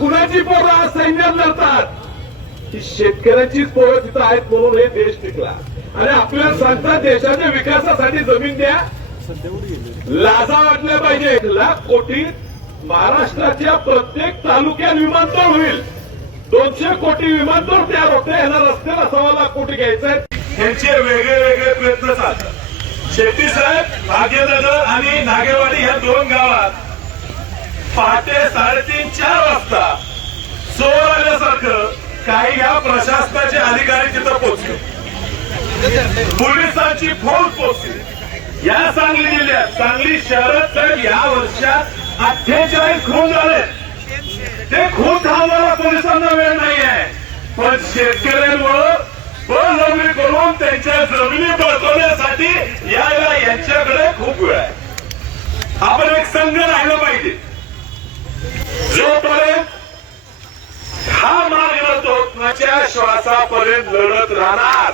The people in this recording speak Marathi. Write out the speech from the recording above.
कुणाची पोरं आज सैन्यात लढतात? ही शेतकऱ्यांचीच पोरं तिथं आहेत म्हणून हे देश टिकला. आणि आपल्याला सांगतात देशाच्या विकासासाठी जमीन द्या, लाजा वाटल्या पाहिजे. 1 लाख कोटी महाराष्ट्राच्या प्रत्येक तालुक्यात विमानतळ होईल. 200 कोटी विमानतळ तयार होते. यांना रस्त्याला 1.25 लाख कोटी घ्यायचे. यांचे वेगळे वेगळे प्रयत्न चालतात. शेट्टी साहेब भाग्यनगर आणि नागेवाडी या 2 गावात पहाटे 3:30-4 वाजता चोर आल्यासारखं काही या प्रशासनाचे अधिकारी तिथं पोहोचले. पोलिसांची फौज पोहोचली. या सांगली जिल्ह्यात सांगली शहरात तर या वर्षात 48 खून झाले. ते खून थांबवायला पोलिसांना वेळ नाही आहे. पण शेतकऱ्यांवर बळजबरी करून त्यांच्या जमिनी बळकवण्यासाठी यायला यांच्याकडे खूप वेळ आहे. आपण एक संघ राहिला पाहिजे. जोपर्यंत हा मार्ग नव्हतो श्वासापर्यंत लढत राहणार.